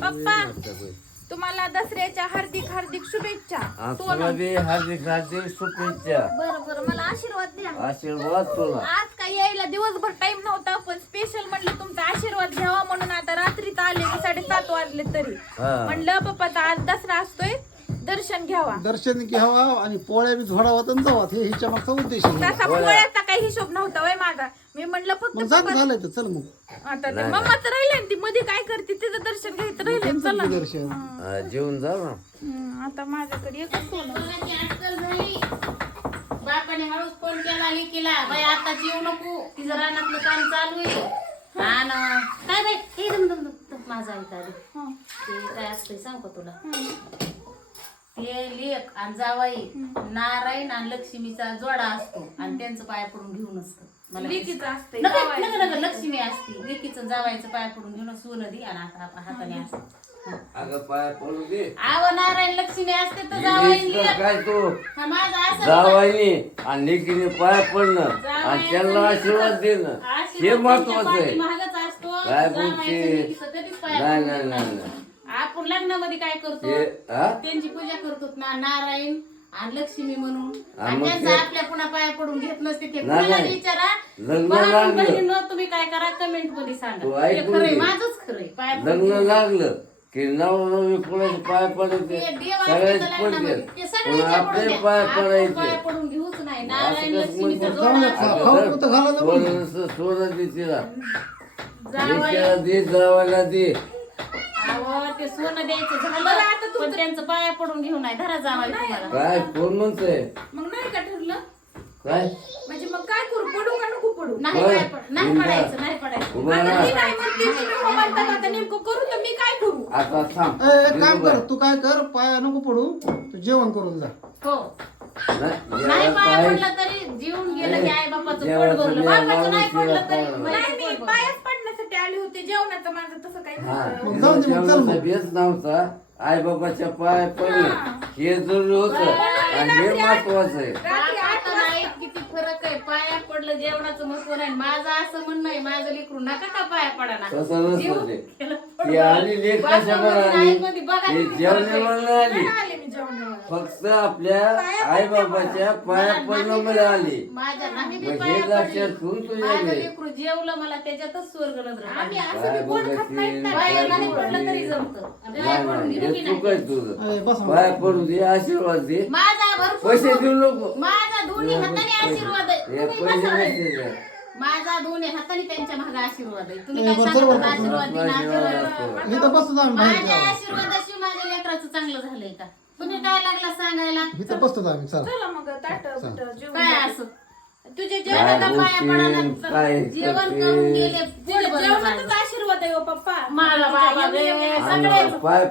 पप्पा तुम्हाला दसऱ्याच्या हार्दिक हार्दिक शुभेच्छा. तुला बी हार्दिक हार्दिक शुभेच्छा. बरं बरं मला आशीर्वाद द्या. आशीर्वाद तुला. आज काय यायला दिवसभर टाइम नव्हता पण स्पेशल म्हणलं तुमचा आशीर्वाद घ्यावा म्हणून आता रात्रीत आले साडेसात वाजले तरी. म्हणलं पप्पाचा आज दसरा असतोय दर्शन घ्यावा. दर्शन घ्यावा आणि पोळ्या बी झोडावा आणि जावा. हे हिच्या मागचा उद्देश आहे. तसा पोळ्याचा काही हिशोब नव्हता वय माझा. मी म्हणलं फक्त मग झालंय तर चल मग. आता ते मम्माच राहिले ती मध्ये काय करते तिचं दर्शन घ्यायचं राहिले चला तुझं दर्शन? हा, जेवून जा ना. हम्म, आता माझ्याकडे एकच सोनं कोणाची अटकल झाली? बापाने हळूच फोन केला लिकीला बाई आता येऊ नको. तिचं रानातलं काम चालू आहे. हा ना. काय बाई? हे दम दम दम दम. माझा ऐका आधी. हं. ते काय असतंय सांग का तुला? ते लेख आणि जावाई नारायण आणि लक्ष्मीचा जोडा असतो. आणि त्यांचं पाया पडून घेऊन असतं. मला ते- लेकीचं असतंय, नका जावयाचं नका नका लक्ष्मी असते. लेकीचं जावायचं पाया पडून घेऊन सोनं दी आणि आता हाताने असतं अगं पाय पडू दे. आव नारायण लक्ष्मी असते तर जावाई लेक काय तू? हा, माझा असं जावायनी आणि लेकीने पाय पडणं आणि त्यांना आशीर्वाद देणं. हे महत्वाचं आहे. काय बोलते नाही. नाही. नाही. आपण लग्नामध्ये काय करतो हा त्यांची पूजा करतो ना नारायण आणि लक्ष्मी म्हणून आणि मग त्यांचा ते- आपल्या पुन्हा पाया पडून घेत नसते ते नाही, कुणाला नाही. विचारा लग्न भाऊ लागलं. बहिणींनो, तुम्ही काय करा कमेंटमध्ये तू सांगा हे खरंय. माझंच खरंय पाया पडून लग्न. लागलं की पाय पडायचे ते देव असते सगळ्याच तर लग्नामध्ये. पडते ते पण सगळ्याच्या पडून आपले द्या. पाय आपण पडायचे पाया पडून घेऊच नाही नारायण असं कसं लक्ष्मीचा म्हणतो? जोडा जाऊ असतो. दे. खाऊ पुरतं घाला तर बोल. सोनं दे तिला दे जावायला दे ते सोनं द्यायचं झालं बरं, आता तुमचं- पण त्यांचं पाया पडून घेऊन नाही धरा जावाय तुम्हाला. काय कोण म्हणतंय? मग नाही का ठरलं? काय? म्हणजे मग काय करू पडू का नको पडू? नाही बरं. पाया पड नाही बिनधास्त. पडायचं नाही पडायचं. उभा आता राहा. ती नाही म्हणते ती नको म्हणतात आता नेमकं करू तर मी काय करू? आता थांब. ए, एक काम कर तू काय कर पाया नको पडू तू जेवण करून जा. हो. नाही, नाही पाया पाय- पडलं तरी जीवन गेलं की आई बापाचं पोट जेवायचं भरलं बापाचं नाही पडलं तरी नाही मी पोट भरलं. पायच आले होते जेवणाचं माझं तसं काही हा नव्हतं. मग जाऊ दे, मग चल मग. बेस नव्हता. आई बाबाच्या पाय पडलं. हे जरुरी होत. आणि हे महत्वाचं आहे. रात्री आठ बापाचं नाही किती फरक आहे. पाया पडलं जेवणाचं महत्त्व नाही. माझं असं म्हणणं आहे माझं लेकरू नका का पाया पडा ना तसं नसतं ते. केलं ती आली लेख कशावर आली. ती जेवणावर नाही आली. फक्त आपल्या आई बाबाच्या पाया पडणं मध्ये आली. माझ्या नाही बी मग पाया हे लक्षात पडली. ठेवून तुझ्या माझं घे. लेकरू जेवलं मला त्याच्यातच स्वर्ग नजर आम्ही लागली. असं काय बी गोड खात नाहीत बघतीन, ना. काय पाया नाही पडलं तरी बघतीन. जमतं पाया नाही पडून नाही निरोगी हे नाही चूक आहे ए, तुझं बस मग. पाय पडू दे आशीर्वाद दे. माझा भरपूर पैसे देऊ नको. माझा दोन्ही हाताने आशीर्वाद आहे. हे तुम्ही पैसे बसा. रे. नसते द्या. माझा दोन्ही हाताने त्यांच्या मागे आशीर्वाद आहे. तुम्ही काय सांगता? आशीर्वाद आम्ही बाहेर माझ्या लेकराचं चांगलं झालंय का? तुम्ही काय लागला सांगायला इथं बसतो आम्ही चला चला मग ताट बिट जेवण काय. असं तुझे काय जेवणाचा पाया बोलतीन, पडायला काय जेवण करतीन. करून गेले पोट भरलं जेवणाचाच माझं. आशीर्वाद आहे हो पप्पा मला बाबा रे, सगळ्याचं. पाय